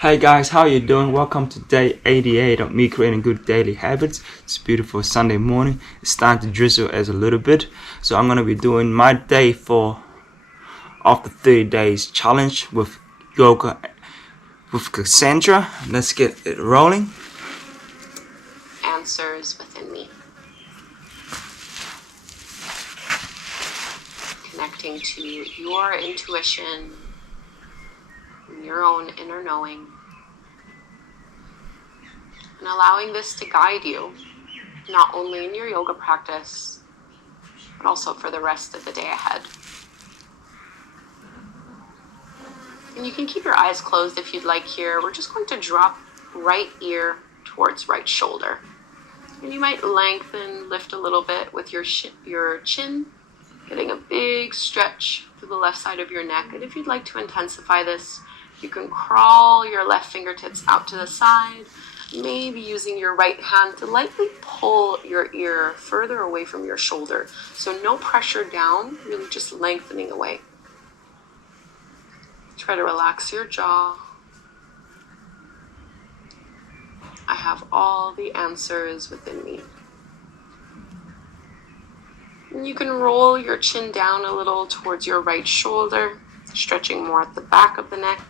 Hey guys, how you doing? Welcome to day 88 of me creating good daily habits. It's a beautiful Sunday morning. It's starting to drizzle as a little bit. So I'm going to be doing my day of the 30 days challenge with yoga with Kassandra. Let's get it rolling. Answers within me. Connecting to your intuition, your own inner knowing, and allowing this to guide you, not only in your yoga practice, but also for the rest of the day ahead. And you can keep your eyes closed if you'd like here. We're just going to drop right ear towards right shoulder. And you might lengthen, lift a little bit with your chin, getting a big stretch through the left side of your neck. And if you'd like to intensify this, you can crawl your left fingertips out to the side, maybe using your right hand to lightly pull your ear further away from your shoulder. So no pressure down, really just lengthening away. Try to relax your jaw. I have all the answers within me. And you can roll your chin down a little towards your right shoulder, stretching more at the back of the neck.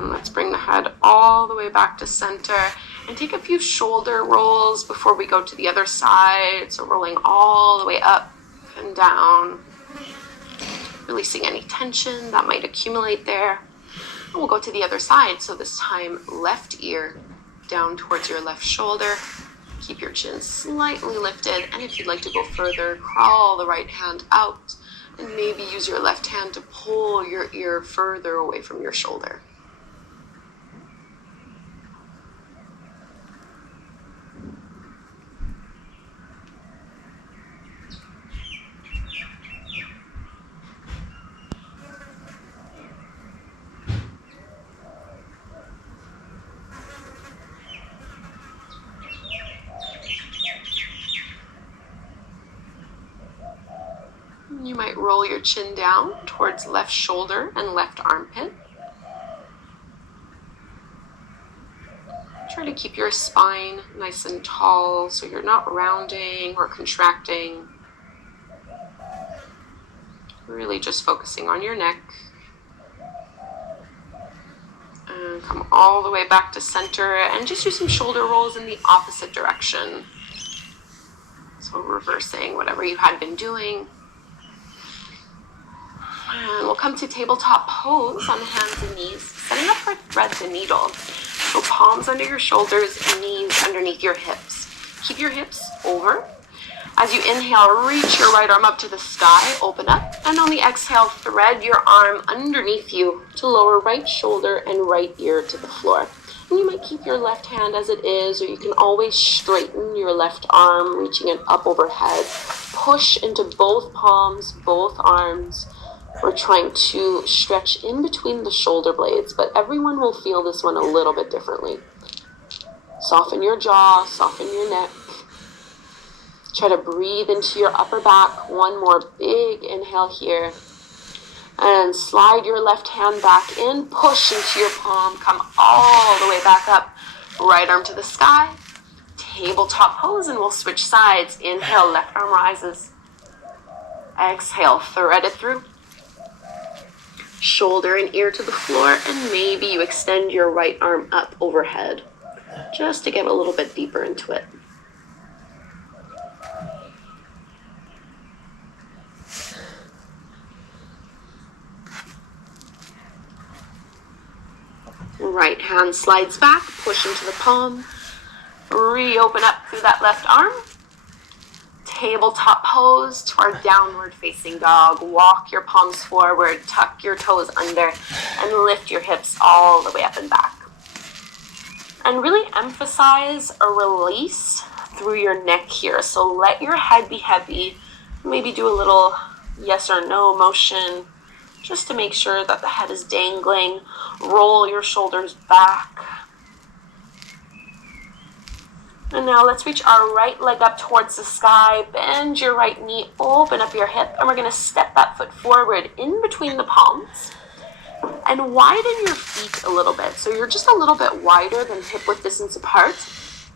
Let's bring the head all the way back to center and take a few shoulder rolls before we go to the other side. So rolling all the way up and down, releasing any tension that might accumulate there. And we'll go to the other side. So this time, left ear down towards your left shoulder. Keep your chin slightly lifted. And if you'd like to go further, crawl the right hand out and maybe use your left hand to pull your ear further away from your shoulder. You might roll your chin down towards left shoulder and left armpit. Try to keep your spine nice and tall so you're not rounding or contracting. Really just focusing on your neck. And come all the way back to center and just do some shoulder rolls in the opposite direction. So reversing whatever you had been doing. And we'll come to tabletop pose on the hands and knees, setting up for threads and needle. So palms under your shoulders and knees underneath your hips. Keep your hips over. As you inhale, reach your right arm up to the sky, open up. And on the exhale, thread your arm underneath you to lower right shoulder and right ear to the floor. And you might keep your left hand as it is, or you can always straighten your left arm, reaching it up overhead. Push into both palms, both arms. We're trying to stretch in between the shoulder blades, but everyone will feel this one a little bit differently. Soften your jaw, soften your neck. Try to breathe into your upper back. One more big inhale here. And slide your left hand back in, push into your palm, come all the way back up. Right arm to the sky. Tabletop pose, and we'll switch sides. Inhale, left arm rises. Exhale, thread it through. Shoulder and ear to the floor, and maybe you extend your right arm up overhead just to get a little bit deeper into it. Right hand slides back, push into the palm, reopen up through that left arm. Tabletop pose to our downward facing dog. Walk your palms forward, tuck your toes under, and lift your hips all the way up and back. And really emphasize a release through your neck here. So let your head be heavy. Maybe do a little yes or no motion. just to make sure that the head is dangling. Roll your shoulders back. And now let's reach our right leg up towards the sky. Bend your right knee, open up your hip, and we're going to step that foot forward in between the palms. And widen your feet a little bit. So you're just a little bit wider than hip-width distance apart.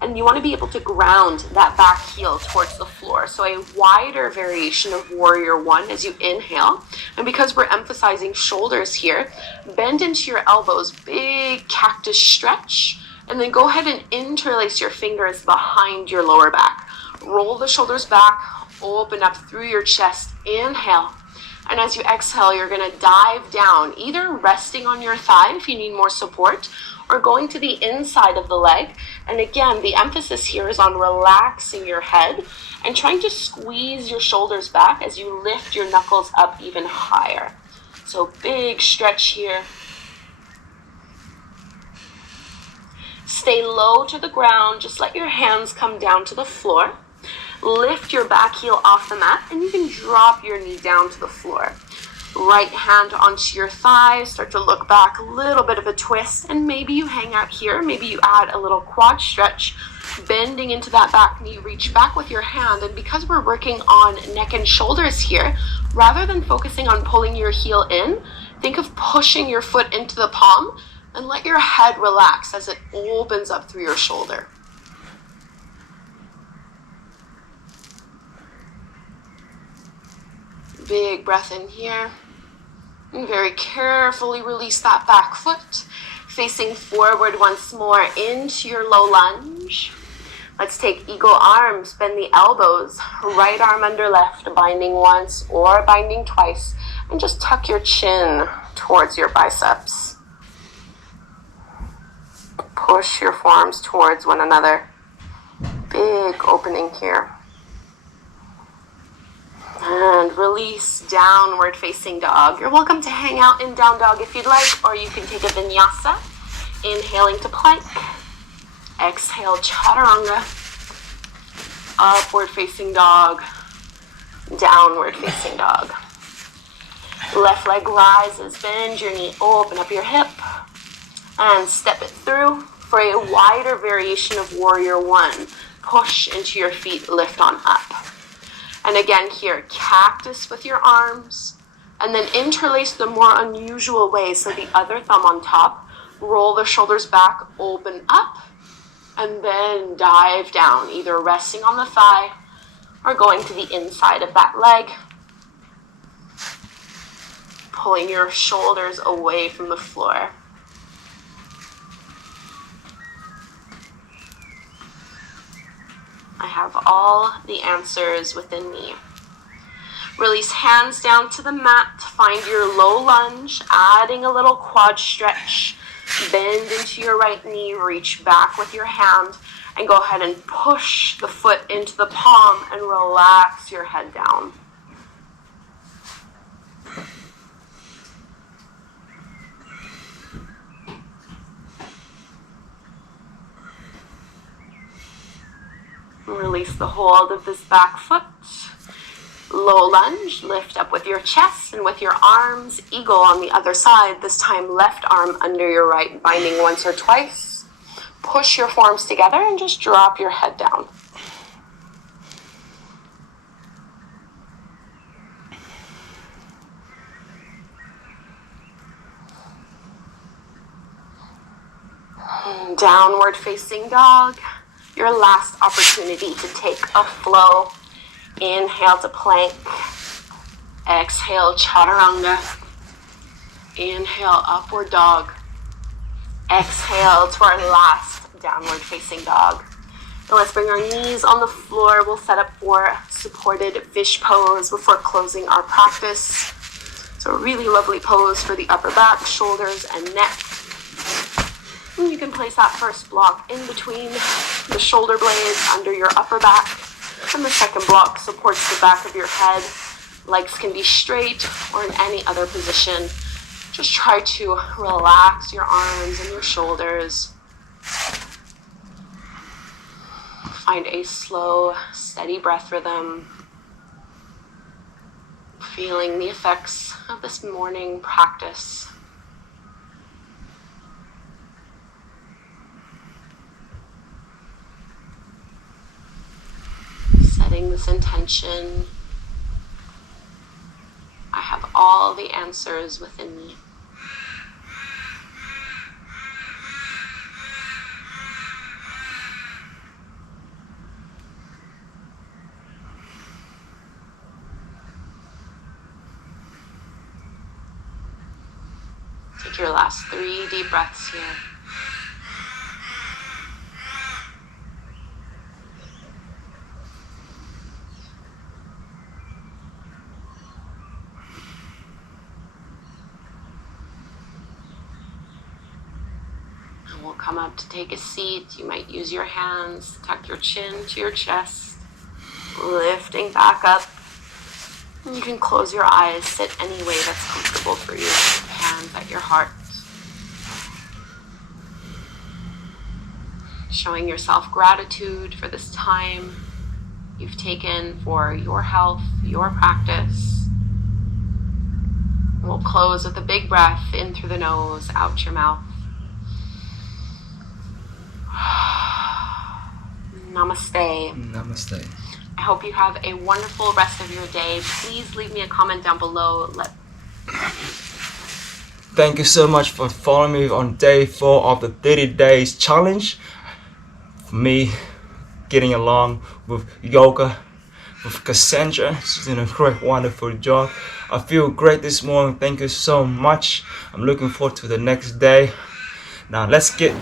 And you want to be able to ground that back heel towards the floor. So a wider variation of Warrior One as you inhale. And because we're emphasizing shoulders here, bend into your elbows, big cactus stretch. And then go ahead and interlace your fingers behind your lower back. Roll the shoulders back, open up through your chest, inhale. And as you exhale, you're going to dive down, either resting on your thigh if you need more support, or going to the inside of the leg. And again, the emphasis here is on relaxing your head and trying to squeeze your shoulders back as you lift your knuckles up even higher. So big stretch here. Stay low to the ground. Just let your hands come down to the floor. Lift your back heel off the mat, and you can drop your knee down to the floor. Right hand onto your thigh. Start to look back, a little bit of a twist, and maybe you hang out here. Maybe you add a little quad stretch, bending into that back knee. Reach back with your hand, and because we're working on neck and shoulders here, rather than focusing on pulling your heel in, think of pushing your foot into the palm, and let your head relax as it opens up through your shoulder. Big breath in here. And very carefully release that back foot. Facing forward once more into your low lunge. Let's take eagle arms, bend the elbows, right arm under left, binding once or binding twice. And just tuck your chin towards your biceps. Push your forearms towards one another. Big opening here. And release, downward facing dog. You're welcome to hang out in down dog if you'd like, or you can take a vinyasa. Inhaling to plank. Exhale, chaturanga. Upward facing dog. Downward facing dog. Left leg rises, bend your knee, open up your hip. And step it through for a wider variation of Warrior One. Push into your feet, lift on up. And again here, cactus with your arms. And then interlace the more unusual way. So the other thumb on top. Roll the shoulders back, open up. And then dive down, either resting on the thigh or going to the inside of that leg. Pulling your shoulders away from the floor. I have all the answers within me. Release hands down to the mat. Find your low lunge, adding a little quad stretch. Bend into your right knee, reach back with your hand, and go ahead and push the foot into the palm and relax your head down. Release the hold of this back foot. Low lunge, lift up with your chest and with your arms. Eagle on the other side, this time left arm under your right, binding once or twice. Push your forearms together and just drop your head down. Downward facing dog. Your last opportunity to take a flow. Inhale to plank. Exhale, chaturanga. Inhale, upward dog. Exhale to our last downward facing dog. And let's bring our knees on the floor. We'll set up for supported fish pose before closing our practice. So a really lovely pose for the upper back, shoulders, and neck. And you can place that first block in between the shoulder blades under your upper back. And the second block supports the back of your head. Legs can be straight or in any other position. Just try to relax your arms and your shoulders. Find a slow, steady breath rhythm. Feeling the effects of this morning practice. Setting this intention, I have all the answers within me. Take your last 3 deep breaths here. And we'll come up to take a seat. You might use your hands, tuck your chin to your chest, lifting back up. And you can close your eyes, sit any way that's comfortable for you. Hands at your heart. Showing yourself gratitude for this time you've taken for your health, your practice. We'll close with a big breath in through the nose, out your mouth. Namaste. Namaste. I hope you have a wonderful rest of your day. Please leave me a comment down below. Thank you so much for following me on day 4 of the 30 days challenge. For me, getting along with yoga, with Kassandra. She's doing a great, wonderful job. I feel great this morning. Thank you so much. I'm looking forward to the next day. Now let's get